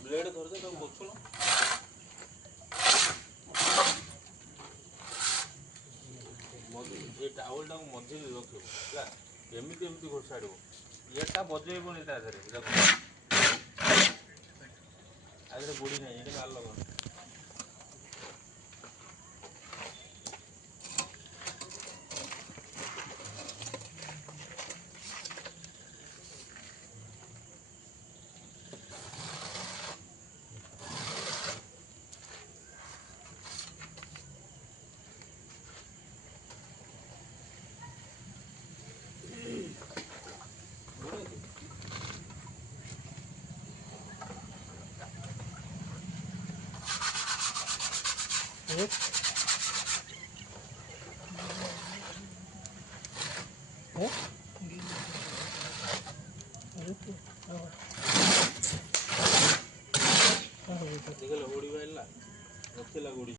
blade धरदे तो बोछुल ये towel टाको मध्य रखियो ହେଲା एमती एमती घोषाड़ो एटा बजेबनी ता धरे देखो आधे गुड़ी नहीं ये मार लगा देखल उड़ी बाइला नथिला उड़ी